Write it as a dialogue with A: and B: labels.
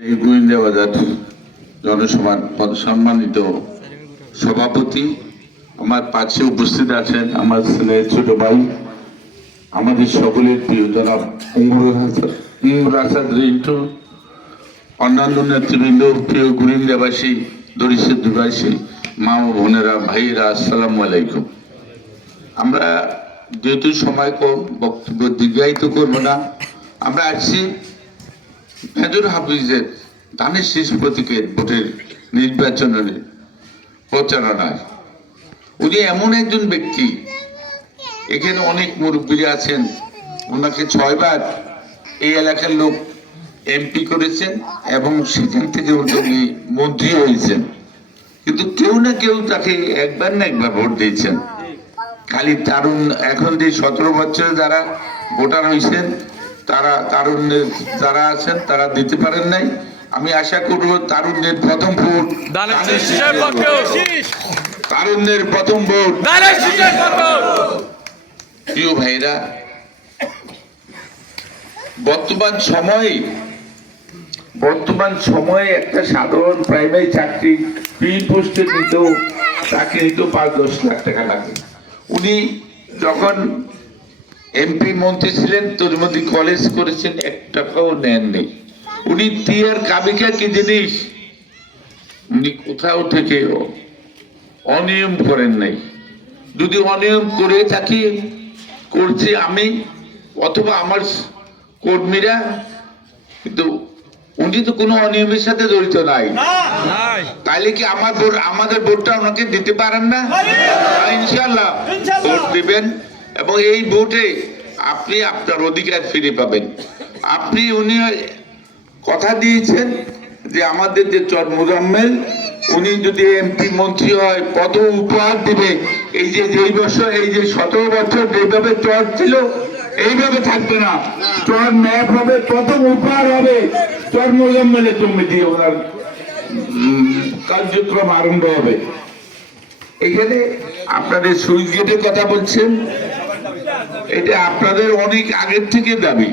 A: এই গোয়েন্দা সম্মানিত সভাপতি। আমার পাশে উপস্থিত আছেন আমার ছেলে, ছোট ভাই, আমাদের সকলের প্রিয় জনাব উমর হাসান। উমর আসাদ রিন্টু, অন্যান্য নেতৃবৃন্দ, প্রিয় গুরিন্দাবাসী দরিদ্রবাসী মা ও বোনেরা, ভাইয়েরা, আসসালামু আলাইকুম। আমরা যেহেতু সময় কম, বক্তব্য দীর্ঘায়িত করব না। আমরা আসছি মেজর হাফিজের ধানের শীষ প্রতীকের ভোটের নির্বাচনের প্রচারণায়। উনি এমন একজন ব্যক্তি, এখানে অনেক মুরব্বীরা আছেন, ওনাকে ছয়বার এই এলাকার লোক এমপি করেছেন এবং সেখান থেকে উনি মন্ত্রী হয়েছেন। কিন্তু কেউ না কেউ তাকে একবার না একবার ভোট দিয়েছেন। খালি তারুণ এখন যে সতেরো বছরে যারা ভোটার হয়েছেন তারা তারুণ্যের যারা আছেন তারা দিতে পারেন নাই। আমি আশা করব তারুণ্যের প্রথম ভোট তারুণ্যের প্রথম ভোট প্রিয় ভাইরা বর্তমান সময়ে বর্তমান সময়ে একটা সাধারণ প্রাইমারি চাকরি প্রি পোস্টে নিতেও তাকে নিতেও পাঁচ দশ লাখ টাকা লাগে। উনি যখন এমপি মন্ত্রী ছিলেন তোর মধ্যে কলেজ করেছেন এক টাকাও নেননি। উনি তিয়ার কাবিকা কি জিনিস? উনি কোথাও থেকে অনিয়ম করেন নাই। যদি অনিয়ম করে থাকি করছি আমি অথবা আমার কর্মীরা কিন্তু উনি তো কোনো অনিয়মের সাথে জড়িত নাই।
B: নাই।
A: তাইলে কি আমার ভোট আমাদের ভোটটা ওনাকে দিতে পারেন না? ইনশাল্লাহ ভোট দিবেন। এবং এই ভোটে আপনি আপনার অধিকার ফিরে পাবেন। আপনি, উনি কথা দিয়েছেন যে আমাদের যে চর মুজাম্মেল, উনি যদি এমপি মন্ত্রী হয় কত উপহার দেবে। এই যে যেই বছর, এই যে সতেরো বছর যেভাবে চর ছিল, এইভাবে থাকবে না। চর ম্যাপ হবে প্রথম উপহার হবে। চর মুজাম্মেলে তুমি দিয়ে ওনার কার্যক্রম আরম্ভ হবে। এখানে আপনাদের সুইচ গেটের কথা বলছেন। এটা আপনাদের অনেক আগের থেকে দাবি।